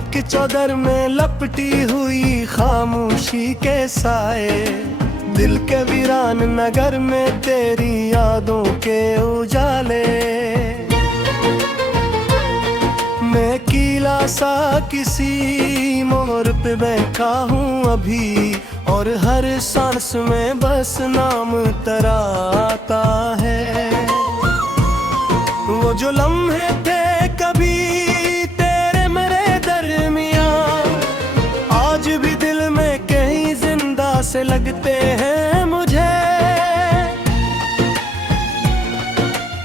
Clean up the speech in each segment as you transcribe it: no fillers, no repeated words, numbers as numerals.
रात की चौदर में लपटी हुई खामोशी के साए, दिल के वीरान नगर में तेरी यादों के उजाले। मैं कीला सा किसी मोड़ पे बैठा हूँ अभी, और हर सांस में बस नाम तेरा आता है। वो जो लम्हे थे कभी तेरे मेरे दरमियाँ, आज भी दिल में कहीं जिंदा से लगते हैं मुझे।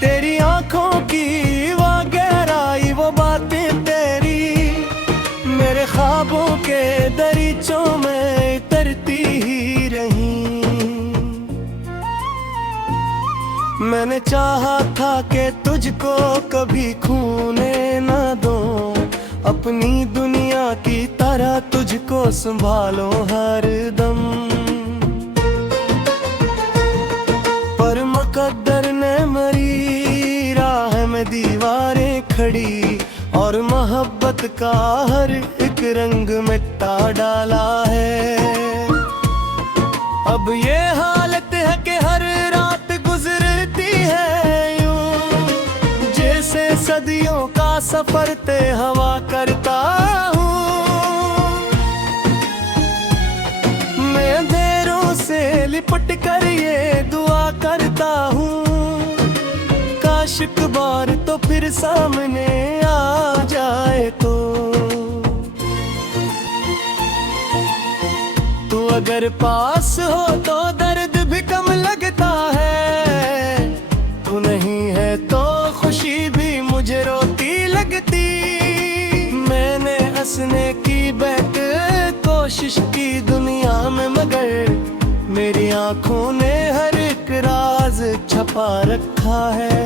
तेरी आंखों की वो गहराई, वो बातें तेरी मेरे ख्वाबों के दरीचों में तरती ही रही। मैंने चाहा था कि तुझको कभी खोने ना दूं, अपनी दुनिया की तरह तुझको संभालो हर दम। पर मुकद्दर ने मेरी राह में दीवारें खड़ी, और मोहब्बत का हर एक रंग मिटा डाला है। अब ये हालत है कि हर रात गुजरती है यूं, जैसे सदियों का सफर ते हवा करता हूँ। मैं अंधेरों से लिपट कर ये दुआ करता हूँ, काश एक बार तो फिर सामने आ जाए तो। तू अगर पास हो तो दर्द भी कम लगता है, तू नहीं है तो खुशी भी मुझे रोती लगती। मैंने हंसने की बहुत कोशिश की दुनिया में, मगर मेरी आंखों ने हर एक राज छुपा रखा है।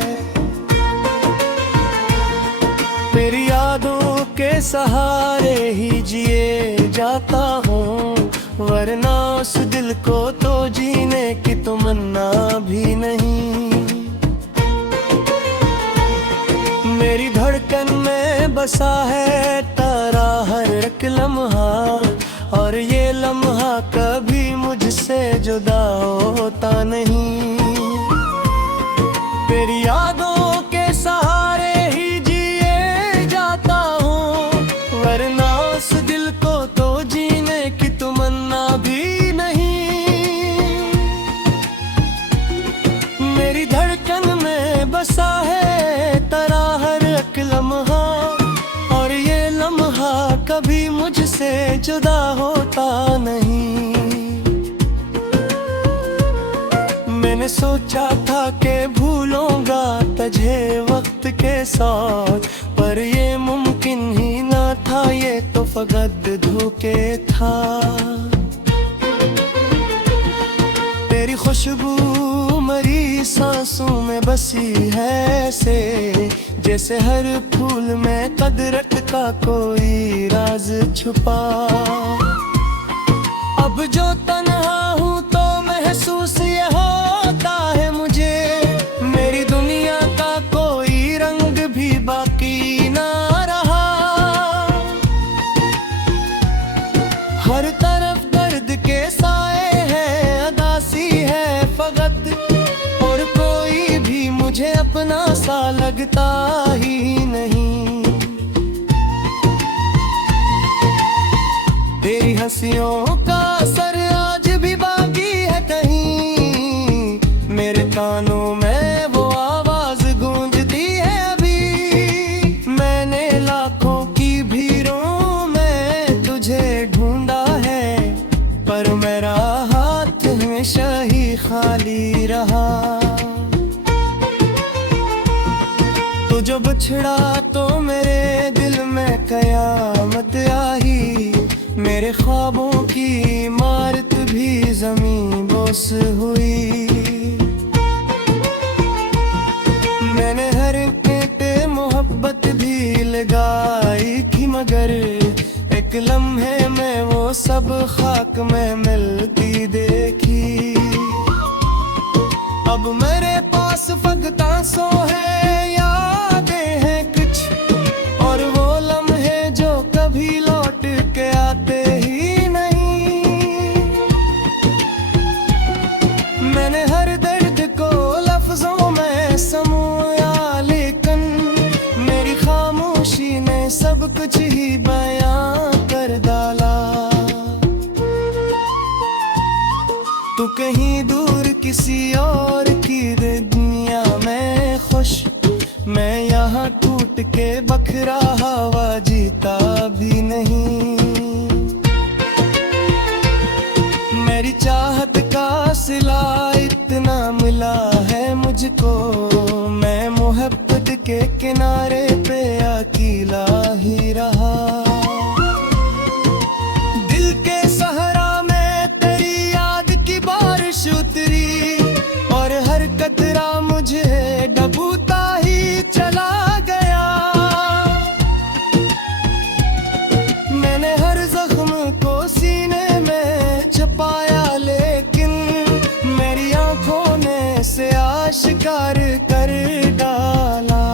तेरी यादों के सहारे ही जिए जाता हूँ, वरना उस दिल को तो जीने की तमन्ना भी नहीं। मेरी धड़कन में बसा है तेरा हर एक लम्हा, और ये लम्हा कभी मुझसे जुदा होता नहीं। तेरी यादों के सहारे ही जिए जाता हूँ, वरना उस दिल को तो जीने की तमन्ना भी नहीं। मेरी धड़कन में बसा है तेरा हर एक लम्हा, और ये लम्हा कभी मुझसे जुदा होता नहीं। मैंने सोचा था कि भूलूंगा तुझे वक्त के साथ, पर ये मुमकिन ही ना था, ये तो फकत धोखे था। तेरी खुशबू मरी सांसों में बसी है से, जैसे हर फूल में कदरत का कोई राज छुपा। अब जो तन्हा हूँ तो महसूस ये होता है मुझे, मेरी दुनिया का कोई रंग भी बाकी ना रहा। हर तरफ दर्द के साए हैं, अदासी है फकत, और कोई भी मुझे अपना सा लगता ही नहीं। तेरी हंसियों का असर आज भी बाकी है कहीं, मेरे कानों में वो आवाज गूंजती है अभी। मैंने लाखों की भीड़ों में तुझे ढूंढा है, पर मेरा हाथ हमेशा ही खाली रहा। तू जो बिछड़ा तो मेरे दिल में कयामत आई, मेरे ख्वाबों की इमारत भी ज़मीं बोस हुई। मैंने हर पे मोहब्बत भी लगाई थी, मगर एक लम्हे में वो सब खाक में मिलती देखी। अब मेरे पास फकत आंसू है, यादें हैं कुछ, और वो लम्हे जो कभी सच ही बयां कर डाला। तू कहीं दूर किसी और की दुनिया में खुश, मैं यहाँ टूट के बखरा हवा जीता भी नहीं। मेरी चाहत का सिला इतना मिला है मुझको, मैं मोहब्बत के किनारे पे अकेला ही रहा। दिल के सहरा में तेरी याद की बारिश उतरी, और हर कतरा मुझे डूबता ही चला गया। मैंने हर जख्म को सीने में छुपाया, लेकिन मेरी आंखों ने से आश्कार कर डाला।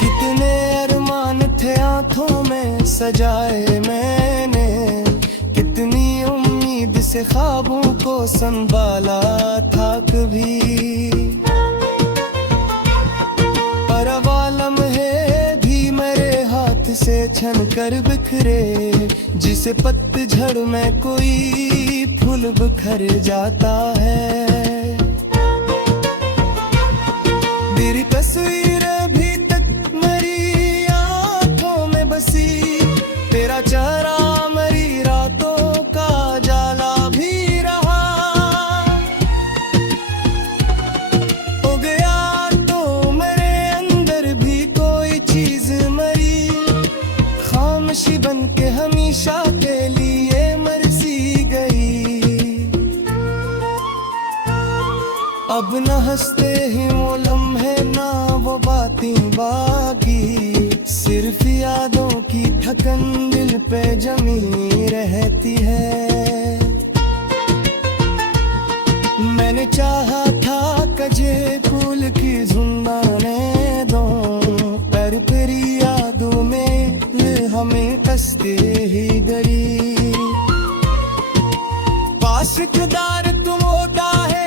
कितने अरमान थे आंखों में सजाए मैंने, कितनी उम्मीद से ख्वाबों को संभाला था कभी। पर अब लम्हे भी मेरे हाथ से छन कर बिखरे, जिसे पतझड़ में कोई फूल बिखर जाता है। तेरी तस्वीरें भी तक मेरी आंखों में बसी, तेरा चेहरा मेरी रातों का जाला भी रहा। हो गया तो मेरे अंदर भी कोई चीज मरी, खामोशी बन के हमेशा के लिए मर सी गई। अब न हंसते ही वो लम्हे, ना वो बातें बाकी, सिर्फ यादों की थकन दिल पे जमी रहती है। मैंने चाहा था कजे फूल की झुंडाने दो, पर तेरी यादों में हमें कसते ही गई। पास खुदार तुम होता है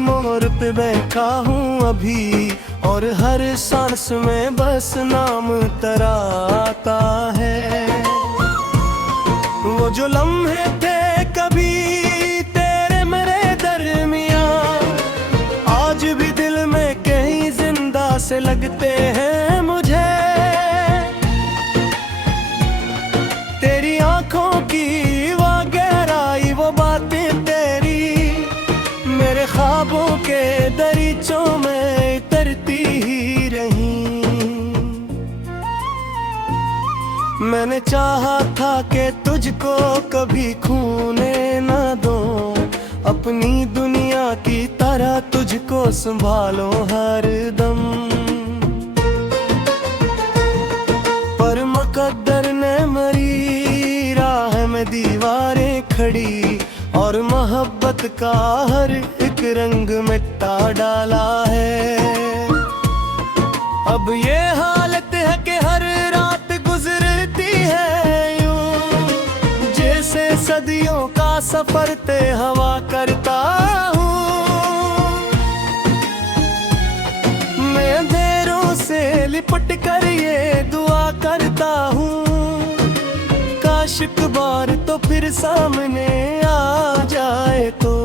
मोड़ पे बैठा हूँ अभी, और हर सांस में बस नाम तेरा आता है। वो जो लम्हे थे कभी तेरे मेरे दरमिया, आज भी दिल में कहीं जिंदा से लगते हैं मुझे। तेरी आंखों की वो गहराई, वो बातें तेरी मेरे ख्वाबों के दरीचों में तरती ही रही। मैंने चाहा था कि तुझको कभी खोने न दूं, अपनी दुनिया की तरह तुझको संभालो हर दम। पर मुकद्दर ने मेरी राह में दीवारें खड़ी, और मोहब्बत का हर एक रंग मिटा डाला है। अब ये हालत है कि हर रात गुजरती है यूं, जैसे सदियों का सफर तय हवा करता हूँ। मैं अंधेरों से लिपट कर ये दुआ करता हूँ, काश एक बार तो फिर सामने आ जाए। तो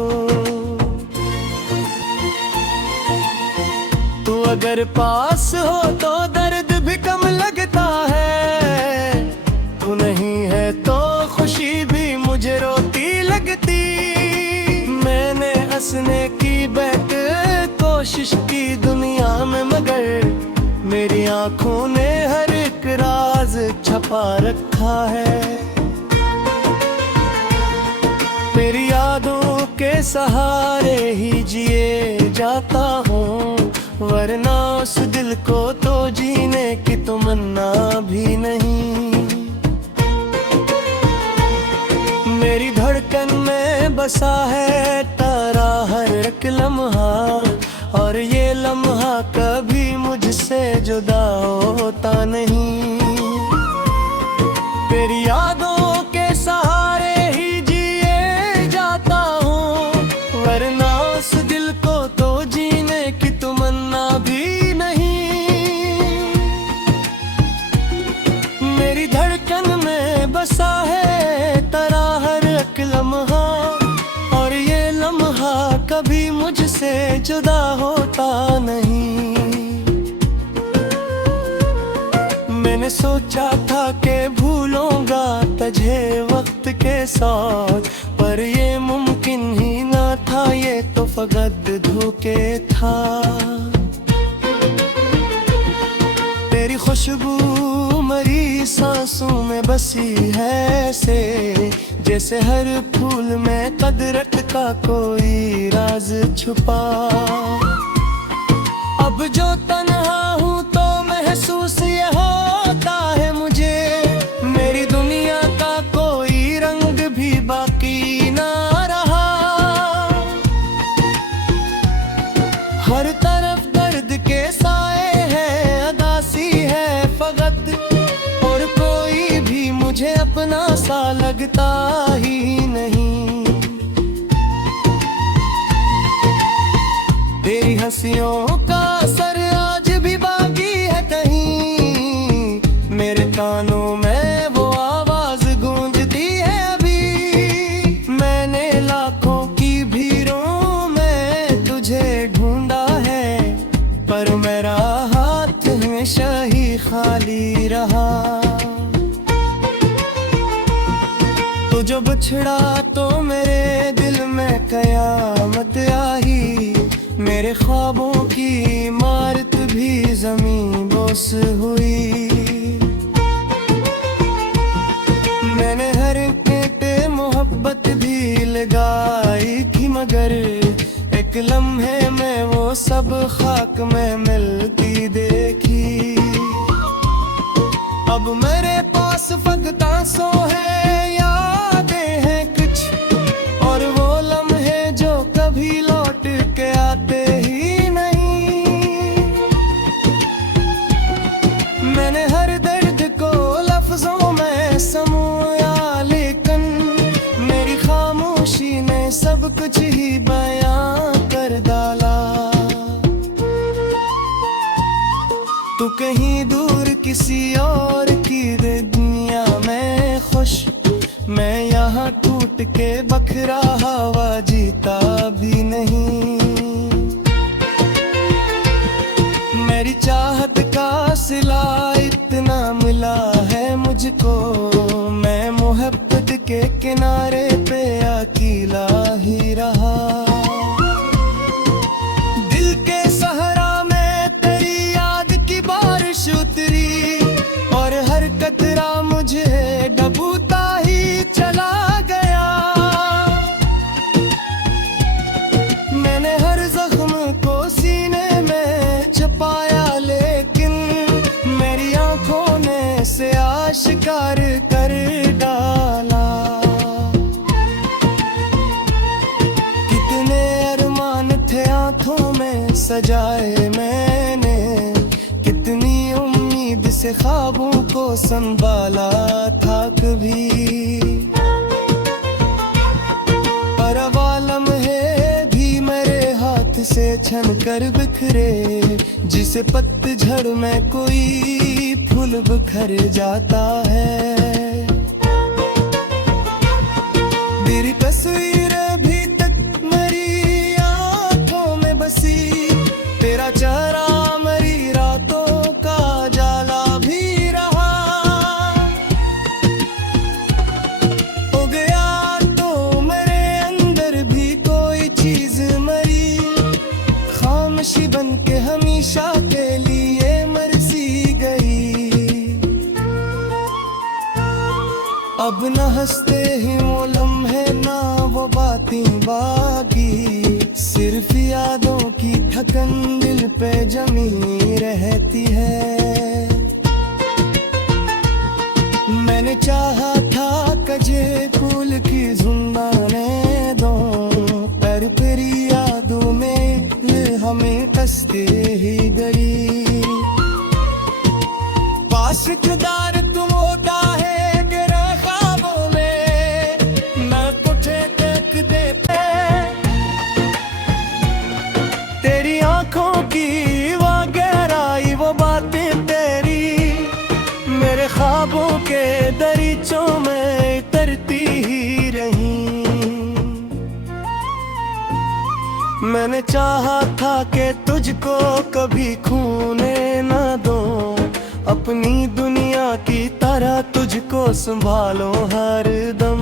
अगर पास हो तो दर्द भी कम लगता है, तू नहीं है तो खुशी भी मुझे रोती लगती। मैंने हंसने की बैठ कोशिश की दुनिया में, मगर मेरी आंखों ने हर एक राज छपा रखा है। तेरी यादों के सहारे ही जिए जाता हूँ, वरना उस दिल को तो जीने की तमन्ना भी नहीं। मेरी धड़कन में बसा है तेरा हर एक लम्हा, और ये लम्हा कभी मुझसे जुदा होता नहीं। तेरी यादों के सहारे ही जिए जाता हूँ, वरना उस दिल को तो जुदा होता नहीं। मैंने सोचा था कि भूलूंगा तुझे वक्त के साथ, पर ये मुमकिन ही ना था, ये तो फकत धोखे था। तेरी खुशबू मरी सांसों में बसी है ऐसे, जैसे हर फूल में कदरत का कोई राज छुपा। अब जो तन्हा हूँ तो महसूस ये होता है मुझे, मेरी दुनिया का कोई रंग भी बाकी ना रहा। हर तरफ दर्द के साए हैं, अदासी है फकत, और कोई भी मुझे अपना सा लगता ही नहीं। तेरी हंसियों का असर आज भी बाकी है कहीं, मेरे कानों में वो आवाज गूंजती है अभी। मैंने लाखों की भीड़ों में तुझे ढूंढा है, पर मेरा हाथ हमेशा ही खाली रहा। तो जो बिछड़ा तो मेरे दिल में कयामत आई, मेरे ख्वाबों की इमारत भी ज़मीं बोस हुई। मैंने हर ईंटे मोहब्बत भी लगाई थी, मगर एक लम्हे में वो सब खाक में मिलती देखी। अब मेरे पास फकत आंसू है, यादें हैं कुछ, और वो लम्हे जो कभी लौट के आते ही नहीं। मैंने हर दर्द को लफ्जों में समोया, लेकिन मेरी खामोशी ने सब कुछ ही बयां कर डाला। तू कहीं दूर किसी और की दुनिया में खुश, मैं यहाँ टूट के बखरा हवा जीता भी नहीं। मेरी चाहत का सिला इतना मिला है मुझको, मैं मोहब्बत के किनारे पे अकेला ही रहा। दिल के सहरा में तेरी याद की बारिश उतरी, और हर कतरा मुझे डूबता ही चला गया। मैंने हर जख्म को सीने में छुपाया, लेकिन मेरी आंखों ने से आश्कार कर डाला। कितने अरमान थे आंखों में सजाए मैंने, कितनी उम्मीद से ख्वाबों को संभाला था कभी। पर वालम है भी मेरे हाथ से छन कर बिखरे, जिसे पतझड़ में कोई फूल बिखर जाता है। तेरी तस्वीर भी तक मेरी आंखों में बसी, तेरा चेहरा मेरी रातों का जाला भी रहा। हो गया तो मेरे अंदर भी कोई चीज मरी, खामोशी बन के हमेशा के लिए मर सी गई। अब न हंसते ही वो लम्हे, ना वो बातें बाकी, सिर्फ यादों की थकन दिल पे जमी रहती है। मैंने चाहा था कजे फूल की जुम्बाने दो, पर फिर यादों में हमें कसते ही गई। पास किरदार तुम होता है ख्वाबों में, न कुठे तक दे पे तेरी आंखों की वो गहराई, वो बातें तेरी मेरे ख्वाबों के दरीचों में तरती ही रही। मैंने चाहा था कि तुझको कभी खोने ना दो, अपनी दुनिया की तरह तुझको संभालो हर दम।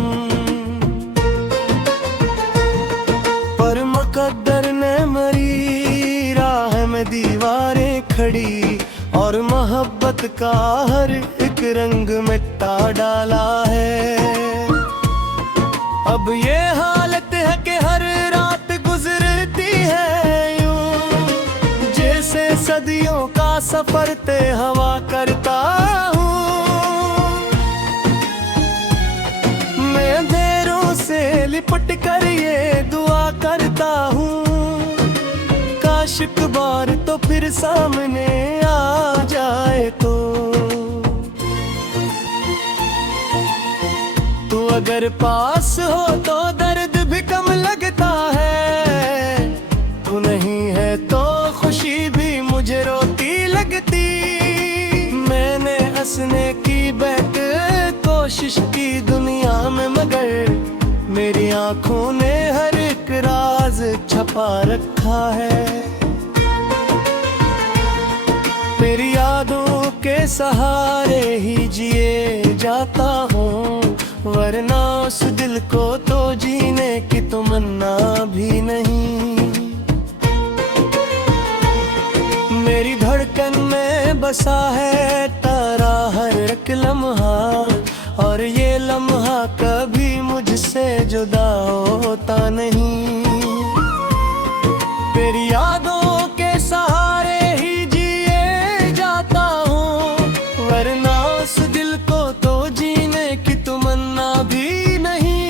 पर मुकद्दर ने मरी राह में दीवारें खड़ी, और मोहब्बत का हर एक रंग मिटा डाला है। अब ये हालत है कि हर रात गुजरती है यूं, जैसे सदियों का सफर तय हवा करता हूँ। मैं अंधेरों से लिपट कर ये दुआ करता हूँ, काश एक बार तो फिर सामने आ जाए तो। तू अगर पास हो तो दर्द भी कम लगता है, तू नहीं है तो खुशी भी मुझे रोती लगती। मैंने हंसने की बैठ कोशिश की दुनिया में, मगर मेरी आंखों ने हर एक राज छुपा रखा है। तेरी यादों के सहारे ही जिए जाता हूँ, वरना उस दिल को तो जीने की तमन्ना भी नहीं। मेरी धड़कन में बसा है तेरा हर एक लम्हा, और ये लम्हा कभी मुझसे जुदा होता नहीं। तेरी यादों के सहारे ही जिए जाता हूँ, वरना उस दिल को तो जीने की तमन्ना भी नहीं।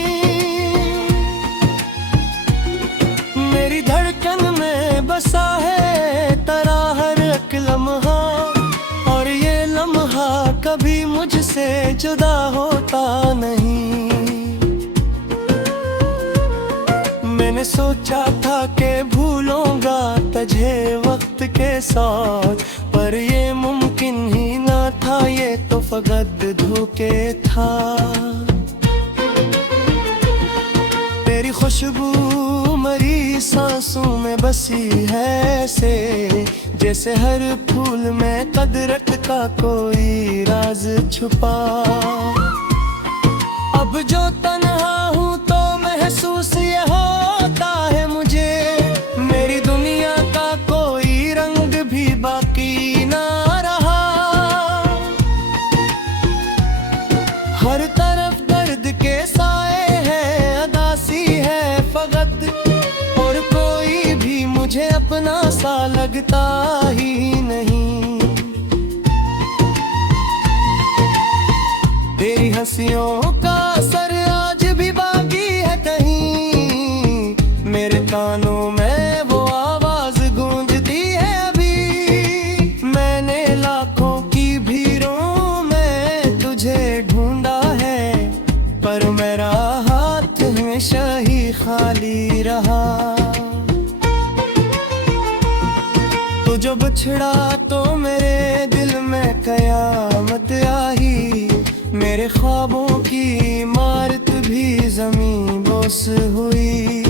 मेरी धड़कन में बसा है तेरा हर एक लम्हा, और ये लम्हा कभी मुझसे जुदा होता नहीं। मैंने सोचा था कि भूलूंगा तुझे वक्त के साथ, पर ये मुमकिन ही ना था, ये तो फकत धोखे था। तेरी खुशबू मरी सांसों में बसी है ऐसे, जैसे हर फूल में कदरत का कोई राज छुपा। अब जो तन्हा हूँ तो महसूस ये होता है मुझे, मेरी दुनिया का कोई रंग भी बाकी ना रहा। हर तरफ दर्द के साए हैं, अदासी है फकत, और कोई भी मुझे अपना सा लगता ही नहीं। तेरी हंसियों का असर आज भी बाकी है कहीं, मेरे कानों में वो आवाज गूंजती है अभी। मैंने लाखों की भीड़ों में तुझे ढूंढा है, पर मेरा हाथ हमेशा ही खाली रहा। तू जो बिछड़ा तो मेरे दिल में कयामत आई, मेरे ख्वाबों की इमारत भी ज़मीं बोस हुई।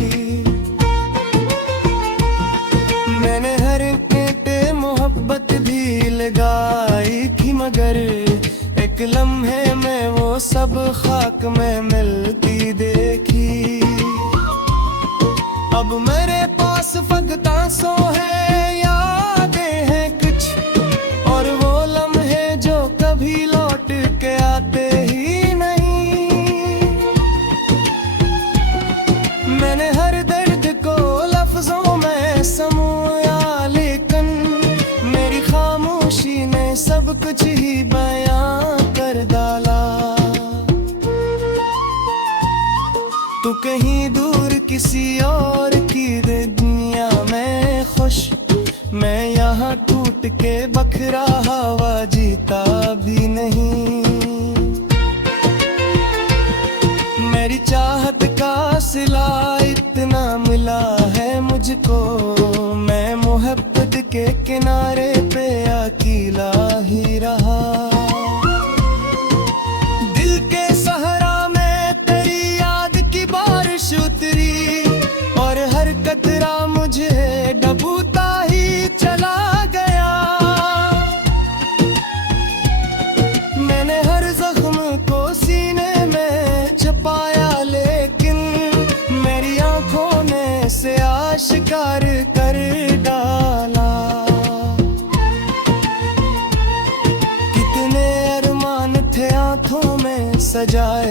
मैंने हर कांटे मोहब्बत भी लगाई थी, मगर एक लम्हे में वो सब खाक में मिलती देखी। अब मेरे पास फकत आंसू है, यादें हैं कुछ, और वो लम्हे जो कभी लौट के आते ही नहीं। मैंने हर दर्द को लफ्जों में समोया, लेकिन मेरी खामोशी ने सब कुछ ही बयां कर डाला। तू कहीं दूर किसी और की दुनिया में खुश, मैं यहाँ टूट के बखरा हवा जीता भी नहीं। मेरी चाहत का सिला इतना मिला है मुझको, मैं मोहब्बत के किनारे पे अकेला ही रहा। दिल के सहरा में तेरी याद की बारिश उतरी, और हर कतरा मुझे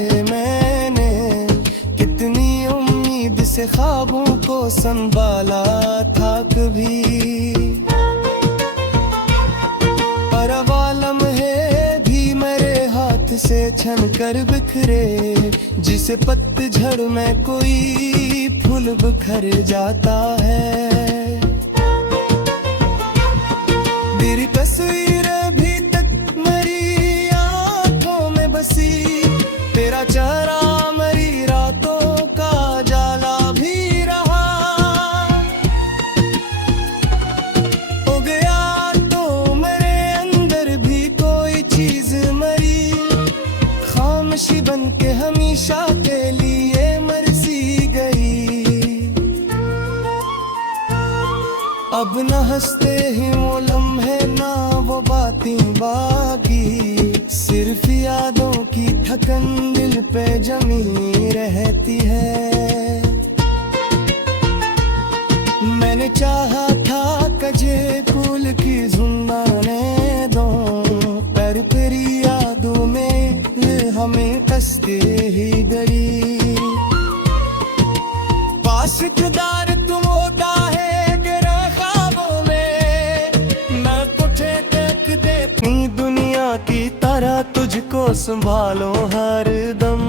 है मैंने, कितनी उम्मीद से ख्वाबों को संभाला था कभी। पर अब लम्हे भी मेरे हाथ से छन कर बिखरे, जिसे पतझड़ में कोई फूल बिखर जाता है। तेरी तस्वीर भी तक मेरी आंखों में बसी, तेरा चेहरा मेरी रातों का जाला भी रहा। हो गया तो मेरे अंदर भी कोई चीज मरी, खामोशी बन के हमेशा के लिए मर सी गई। अब न हंसते ही वो लम्हे, ना वो बातें बाकी, सिर्फ यादों की थकन दिल पे जमी रहती है। मैंने चाहा था कजे फूल की झुंडाने दो, पर फिर यादों में हमें कसते ही गई। पास इक़्तिदार तुम होता है दुनिया की तरह, तुझको संभालो हर दम।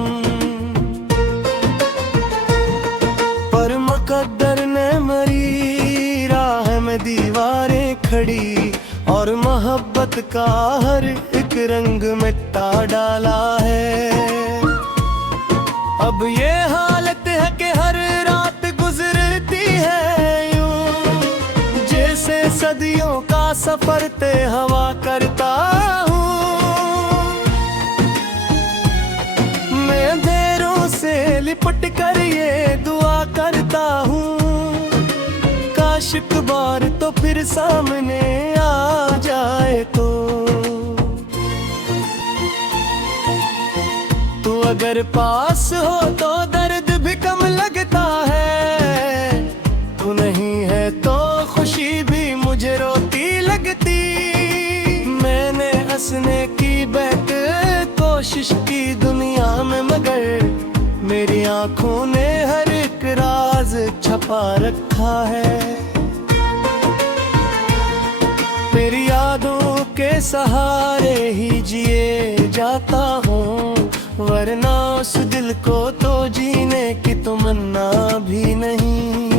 पर मुकद्दर ने मेरी राह में दीवारें खड़ी, और मोहब्बत का हर एक रंग मिटा डाला है। अब ये हालत है कि हर रात गुजरती है यूं, जैसे सदियों का सफर तय हवा करता हूँ। मैं अंधेरों से लिपट कर ये दुआ करता हूँ, काश एक बार तो फिर सामने आ जाए। तू अगर पास हो तो दर्द भी कम लगता है, तू नहीं है तो खुशी भी मुझे रोती लगती। मैंने हंसने की बैठ कोशिश की दुनिया में, मगर मेरी आंखों ने हर एक राज छपा रखा है। तेरी यादों के सहारे ही जिए जाता हूँ, वरना उस दिल को तो जीने की तमन्ना भी नहीं।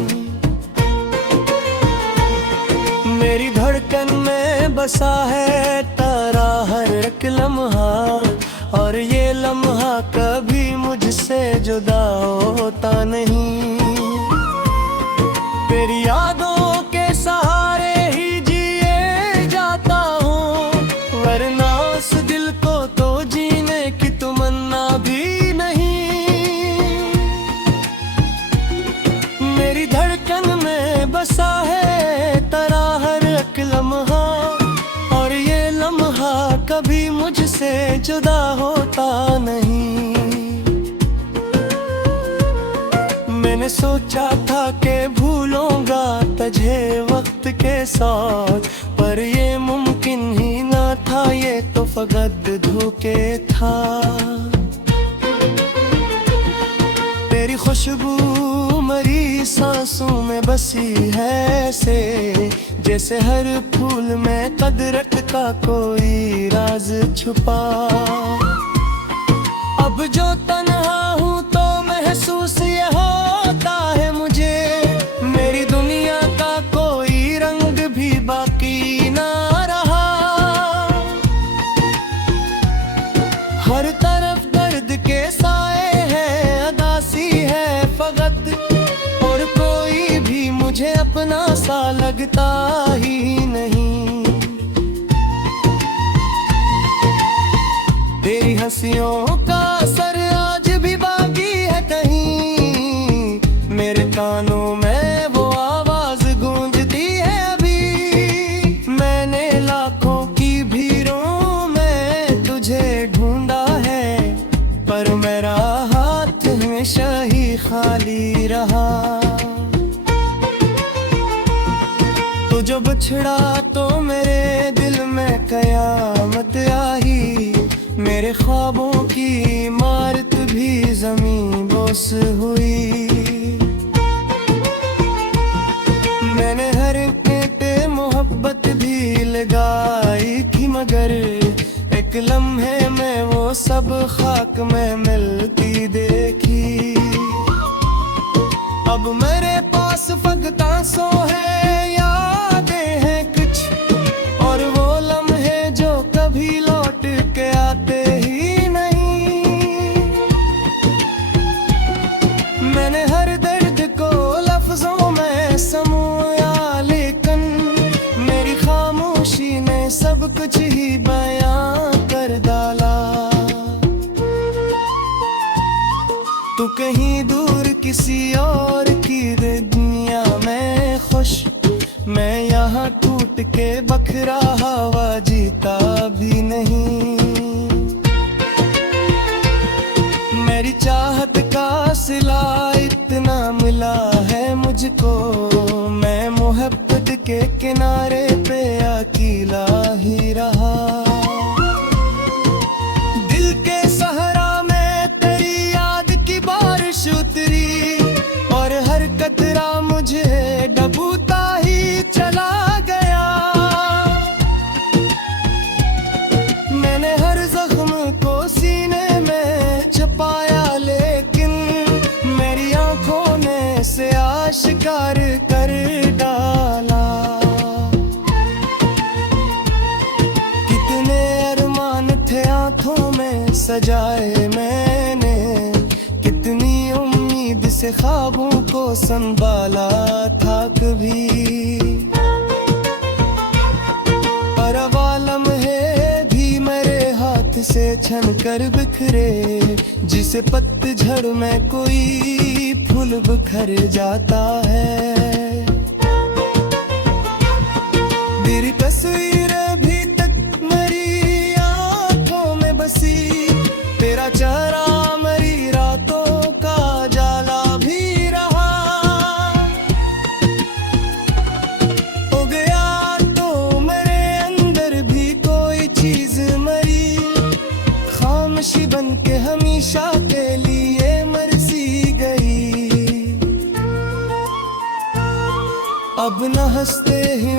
मेरी धड़कन में बसा है तेरा हर एक लम्हा, और ये लम्हा कभी मुझसे जुदा होता नहीं। तेरी यादों के सहारे ही जिए जाता हूँ, वरना उस दिल को तो जीने की तमन्ना भी नहीं। मेरी धड़कन में बसा है तेरा हर एक लम्हा, और ये लम्हा कभी मुझसे जुदा होता नहीं। मैंने सोचा था कि भूलूंगा तुझे वक्त के साथ, पर ये मुमकिन ही ना था, ये तो फकत धोखे था। तेरी खुशबू मेरी सांसों में बसी है से, जैसे हर फूल में कदरत का कोई राज छुपा। अब जो तन्हा हूँ तो महसूस ये होता है मुझे, मेरी दुनिया का कोई रंग भी बाकी ना रहा। हर तरफ दर्द के साए हैं, अदासी है फकत, और कोई भी मुझे अपना सा लगता ही नहीं। तेरी हंसियों का असर आज भी बाकी है कहीं, मेरे कानों में वो आवाज गूंजती है अभी। मैंने लाखों की भीड़ों में तुझे ढूंढा है, पर मेरा हाथ हमेशा ही खाली रहा। तू जो बिछड़ा तो मेरे दिल में कयामत आई, मेरे ख्वाबों की इमारत बेबस हुई। मैंने हर ईंटे मोहब्बत भी लगाई थी, मगर एक लम्हे में वो सब खाक में मिलती देखी। अब मेरे पास फकत आंसू है, यादें हैं कुछ और वो लम्हे जो कभी लौट के आते ही नहीं। मैंने हर दर्द को लफ्जों में समूया, लेकिन मेरी खामोशी ने सब कुछ ही बयां कर डाला। तू कहीं दूर किसी और की दुनिया में खुश, मैं यहाँ टूट के बखरा हवा जीता भी नहीं। मेरी चाहत का सिला इतना मिला है मुझको, मैं मोहब्बत के किनारे पे अकेला ही रहा। दिल के सहरा में तेरी याद की बारिश उतरी, और हर कतरा मुझे डूबता ही चला गया। मैंने हर जख्म को सीने में छुपाया, लेकिन मेरी आंखों ने से आश्कार कर डाला। कितने अरमान थे आंखों में सजाए मैंने, कितनी उम्मीद से ख्वाबों को संभाला था कभी। पर वालम है भी मेरे हाथ से छन कर बिखरे, जिसे पतझड़ में कोई फूल बिखर जाता है। तेरी तस्वीर भी तक मेरी आंखों में बसी, तेरा चेहरा मेरी रातों का जाला भी रहा। हो गया तो मेरे अंदर भी कोई चीज मरी, खामोशी बन के हमेशा के लिए मर सी गई। अब न हंसते ही